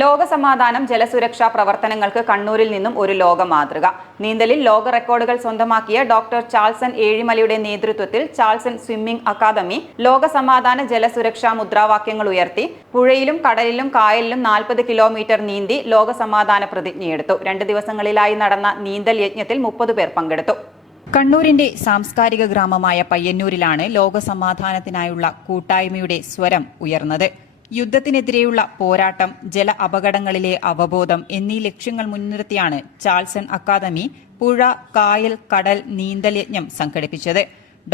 ലോകസമാധാനം ജലസുരക്ഷാ പ്രവർത്തനങ്ങൾക്ക് കണ്ണൂരിൽ നിന്നും ഒരു ലോക മാതൃക. നീന്തലിൽ ലോക റെക്കോർഡുകൾ സ്വന്തമാക്കിയ ഡോക്ടർ ചാൾസൺ ഏഴിമലയുടെ നേതൃത്വത്തിൽ ചാൾസൺ സ്വിമ്മിംഗ് അക്കാദമി ലോകസമാധാന ജലസുരക്ഷാ മുദ്രാവാക്യങ്ങൾ ഉയർത്തി പുഴയിലും കടലിലും കായലിലും 40 കിലോമീറ്റർ നീന്തി ലോകസമാധാന പ്രതിജ്ഞയെടുത്തു. 2 ദിവസങ്ങളിലായി നടന്ന നീന്തൽ യജ്ഞത്തിൽ 30 പേർ പങ്കെടുത്തു. കണ്ണൂരിന്റെ സാംസ്കാരിക ഗ്രാമമായ പയ്യന്നൂരിലാണ് ലോകസമാധാനത്തിനായുള്ള കൂട്ടായ്മയുടെ സ്വരം ഉയർന്നത്. യുദ്ധത്തിനെതിരെയുള്ള പോരാട്ടം, ജല അപകടങ്ങളിലെ അവബോധം എന്നീ ലക്ഷ്യങ്ങൾ മുൻനിർത്തിയാണ് ചാൾസൺ അക്കാദമി പുഴ, കായൽ, കടൽ നീന്തൽ യജ്ഞം സംഘടിപ്പിച്ചത്.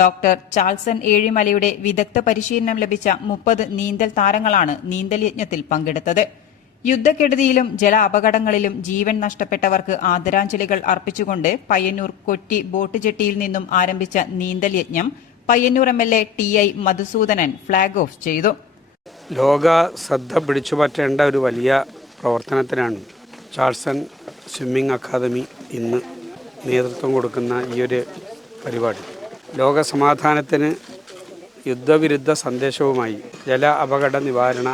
ഡോക്ടർ ചാൾസൺ ഏഴിമലയുടെ വിദഗ്ധ പരിശീലനം ലഭിച്ച 30 നീന്തൽ താരങ്ങളാണ് നീന്തൽ യജ്ഞത്തിൽ പങ്കെടുത്തത്. യുദ്ധക്കെടുതിയിലും ജല അപകടങ്ങളിലും ജീവൻ നഷ്ടപ്പെട്ടവർക്ക് ആദരാഞ്ജലികൾ അർപ്പിച്ചുകൊണ്ട് പയ്യന്നൂർ കൊറ്റി ബോട്ട് ജെട്ടിയിൽ നിന്നും ആരംഭിച്ച നീന്തൽ യജ്ഞം Payyanur MLA TI Madhusoodanan flag off ചെയ്തു. ലോക ശ്രദ്ധ പിടിച്ചുപറ്റേണ്ട ഒരു വലിയ പ്രവർത്തനത്തിനാണ് ചാൾസൺ സ്വിമ്മിംഗ് അക്കാദമി ഇന്ന് നേതൃത്വം കൊടുക്കുന്ന ഈ ഒരു പരിപാടി. ലോക സമാധാനത്തിന് യുദ്ധവിരുദ്ധ സന്ദേശവുമായി ജല അപകട നിവാരണ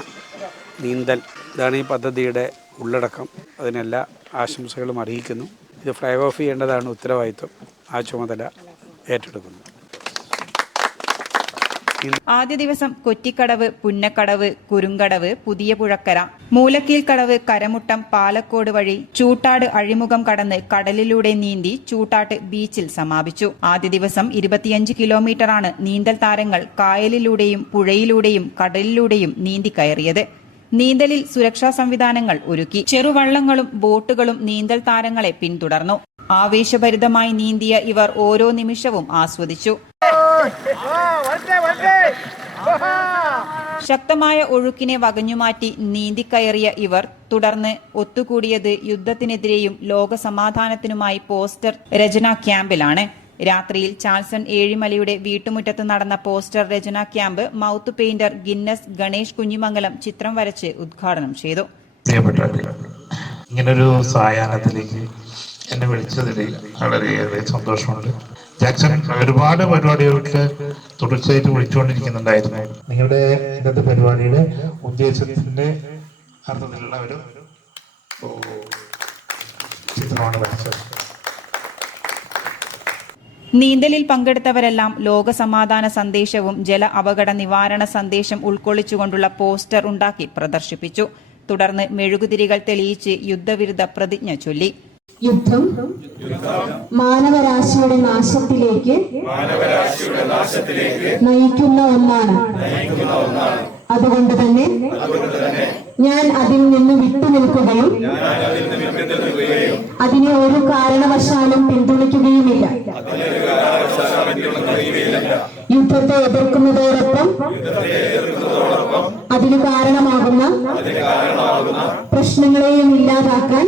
നീന്തൽ, ഇതാണ് ഈ പദ്ധതിയുടെ ഉള്ളടക്കം. അതിനെല്ലാ ആശംസകളും അറിയിക്കുന്നു. ഇത് ഫ്ലാഗ് ഓഫ് ചെയ്യേണ്ടതാണ് ഉത്തരവാദിത്വം. ആ ചുമതല ഏറ്റെടുക്കുന്നു. ആദ്യ ദിവസം കൊറ്റിക്കടവ്, പുന്നക്കടവ്, കുരുങ്കടവ്, പുതിയ പുഴക്കര, മൂലക്കീൽക്കടവ്, കരമുട്ടം, പാലക്കോട് വഴി ചൂട്ടാട് അഴിമുഖം കടന്ന് കടലിലൂടെ നീന്തി ചൂട്ടാട്ട് ബീച്ചിൽ സമാപിച്ചു. ആദ്യ ദിവസം 25 കിലോമീറ്ററാണ് നീന്തൽ താരങ്ങൾ കായലിലൂടെയും പുഴയിലൂടെയും കടലിലൂടെയും നീന്തി കയറിയത്. നീന്തലിൽ സുരക്ഷാ സംവിധാനങ്ങൾ ഒരുക്കി. ചെറുവള്ളങ്ങളും ബോട്ടുകളും നീന്തൽ താരങ്ങളെ പിന്തുടർന്നു. ആവേശഭരിതമായി നീന്തിയ ഇവർ ഓരോ നിമിഷവും ആസ്വദിച്ചു. ശക്തമായ ഒഴുക്കിനെ വകഞ്ഞുമാറ്റി നീന്തിക്കയറിയ ഇവർ തുടർന്ന് ഒത്തുകൂടിയത് യുദ്ധത്തിനെതിരെയും ലോകസമാധാനത്തിനുമായി പോസ്റ്റർ രചനാ ക്യാമ്പിലാണ്. രാത്രിയിൽ ചാൾസൺ ഏഴിമലയുടെ വീട്ടുമുറ്റത്ത് നടന്ന പോസ്റ്റർ രചനാ camp mouth painter Guinness Ganesh Kunhimangalam ചിത്രം വരച്ച് ഉദ്ഘാടനം ചെയ്തു. ഇങ്ങനൊരു സായാഹ്നത്തിലേക്ക് എന്നെ വിളിച്ചതിൽ വളരെയേറെ സന്തോഷമുണ്ട്. ജാക്സൺ ഒരുപാട് പരിപാടികൾക്ക് തുടർച്ചയായിട്ട് വിളിച്ചുകൊണ്ടിരിക്കുന്നുണ്ടായിരുന്നു. നിങ്ങളുടെ ഇന്നത്തെ പരിപാടിയുടെ ഉദ്ദേശത്തിന്റെ അർത്ഥത്തിലുള്ള ഒരു ചിത്രമാണ് വരച്ചത്. നീന്തലിൽ പങ്കെടുത്തവരെല്ലാം ലോകസമാധാന സന്ദേശവും ജല അപകട നിവാരണ സന്ദേശം ഉൾക്കൊള്ളിച്ചുകൊണ്ടുള്ള പോസ്റ്റർ ഉണ്ടാക്കി പ്രദർശിപ്പിച്ചു. തുടർന്ന് മെഴുകുതിരികൾ തെളിയിച്ച് യുദ്ധവിരുദ്ധ പ്രതിജ്ഞ ചൊല്ലി. യുദ്ധം മാനവരാശിയുടെ നാശത്തിലേക്ക് നയിക്കുന്ന ഒന്നാണ്. അതുകൊണ്ട് തന്നെ ഞാൻ അതിൽ നിന്ന് വിട്ടുനിൽക്കുകയും അതിനെ ഒരു കാരണവശാലും പിന്തുണയ്ക്കുകയുമില്ല. യുദ്ധത്തെ എതിർക്കുന്നതോടൊപ്പം അതിന് കാരണമാകുന്ന പ്രശ്നങ്ങളെയും ഇല്ലാതാക്കാൻ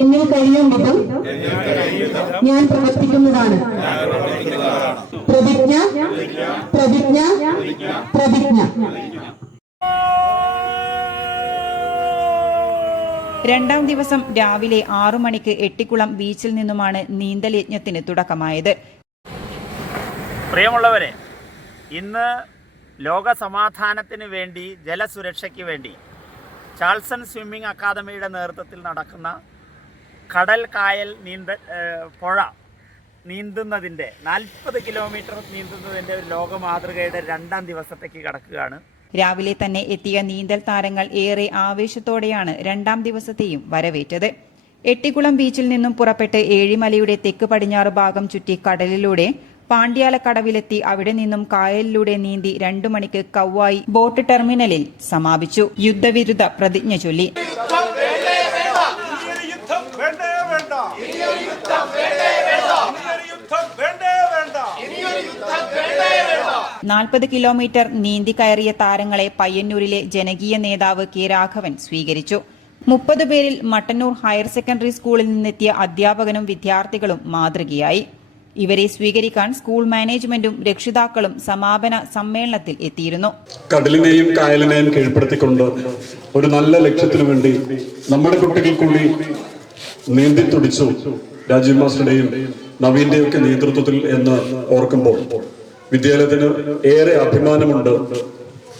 എന്നിൽ കഴിയും വിധം ഞാൻ പ്രവർത്തിക്കുന്നതാണ്. പ്രതിജ്ഞ, പ്രതിജ്ഞ, പ്രതിജ്ഞ. രണ്ടാം ദിവസം രാവിലെ 6 മണിക്ക് എട്ടിക്കുളം ബീച്ചിൽ നിന്നുമാണ് നീന്തൽ യജ്ഞത്തിന് തുടക്കമായത്. പ്രിയമുള്ളവരെ, ഇന്ന് ലോകസമാധാനത്തിന് വേണ്ടി, ജലസുരക്ഷയ്ക്ക് വേണ്ടി ചാൾസൺ സ്വിമ്മിംഗ് അക്കാദമിയുടെ നേതൃത്വത്തിൽ നടക്കുന്ന കടൽ, കായൽ പുഴ നീന്തുന്നതിൻ്റെ 40 കിലോമീറ്റർ നീന്തുന്നതിൻ്റെ ലോക മാതൃകയുടെ 2ാം ദിവസത്തേക്ക് കടക്കുകയാണ്. രാവിലെ തന്നെ എത്തിയ നീന്തൽ താരങ്ങൾ ഏറെ ആവേശത്തോടെയാണ് 2ാം ദിവസത്തെയും വരവേറ്റത്. എട്ടിക്കുളം ബീച്ചിൽ നിന്നും പുറപ്പെട്ട് ഏഴിമലയുടെ തെക്ക് പടിഞ്ഞാറ് ഭാഗം ചുറ്റി കടലിലൂടെ പാണ്ഡ്യാലക്കടവിലെത്തി അവിടെ നിന്നും കായലിലൂടെ നീന്തി 2 മണിക്ക് കൗവായി ബോട്ട് ടെർമിനലിൽ സമാപിച്ചു. യുദ്ധവിരുദ്ധ പ്രതിജ്ഞ ചൊല്ലി. 40 കിലോമീറ്റർ നീന്തി കയറിയ താരങ്ങളെ പയ്യന്നൂരിലെ ജനകീയ നേതാവ് കെ രാഘവൻ സ്വീകരിച്ചു. 30 പേരിൽ മട്ടന്നൂർ ഹയർ സെക്കൻഡറി സ്കൂളിൽ നിന്നെത്തിയ അധ്യാപകനും വിദ്യാർത്ഥികളും മാതൃകയായി. ഇവരെ സ്വീകരിക്കാൻ സ്കൂൾ മാനേജ്മെന്റും രക്ഷിതാക്കളും സമാപന സമ്മേളനത്തിൽ എത്തിയിരുന്നു. കടലിനെയും കായലിനെയും കീഴ്പ്പെടുത്തിക്കൊണ്ട് ഒരു നല്ല ലക്ഷ്യത്തിനു വേണ്ടി നമ്മുടെ കുട്ടികൾ കൂടി നീന്തി തുടിച്ചു രാജീവ് മാസ്റ്ററുടെയും നവീന്റെയും ഒക്കെ നേതൃത്വത്തിൽ എന്ന് ഓർക്കുമ്പോൾ വിദ്യാലയത്തിന് ഏറെ അഭിമാനമുണ്ട്.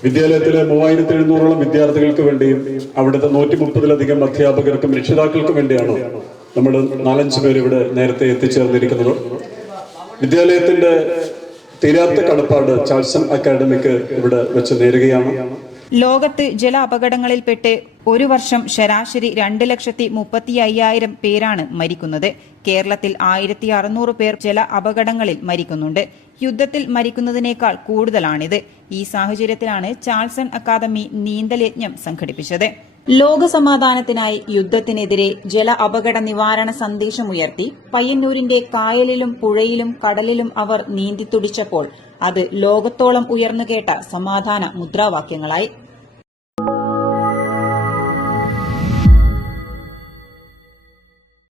വിദ്യാലയത്തിലെ 3700ഓളം വിദ്യാർത്ഥികൾക്ക് വേണ്ടിയും അവിടുത്തെ 130ലധികം അധ്യാപകർക്കും രക്ഷിതാക്കൾക്കും വേണ്ടിയാണ് നമ്മൾ 4-5 പേര് ഇവിടെ നേരത്തെ എത്തിച്ചേർന്നിരിക്കുന്നത്. വിദ്യാലയത്തിന്റെ തീരാത്ത കടപ്പാട് ചാൾസൺ അക്കാദമിക്ക് ഇവിടെ വെച്ച് നേരുകയാണ്. ലോകത്ത് ജല അപകടങ്ങളിൽപ്പെട്ട് ഒരു വർഷം ശരാശരി 2,35,000 പേരാണ് മരിക്കുന്നത്. കേരളത്തിൽ 1,600 പേർ ജല അപകടങ്ങളിൽ മരിക്കുന്നുണ്ട്. യുദ്ധത്തിൽ മരിക്കുന്നതിനേക്കാൾ കൂടുതലാണിത്. ഈ സാഹചര്യത്തിലാണ് ചാൾസൺ അക്കാദമി നീന്തൽ യജ്ഞം സംഘടിപ്പിച്ചത്. ലോകസമാധാനത്തിനായി യുദ്ധത്തിനെതിരെ ജല അപകട നിവാരണ സന്ദേശമുയർത്തി പയ്യന്നൂരിന്റെ കായലിലും പുഴയിലും കടലിലും അവർ നീന്തിത്തുടിച്ചപ്പോൾ അത് ലോകത്തോളം ഉയർന്നുകേട്ട സമാധാന മുദ്രാവാക്യങ്ങളായി.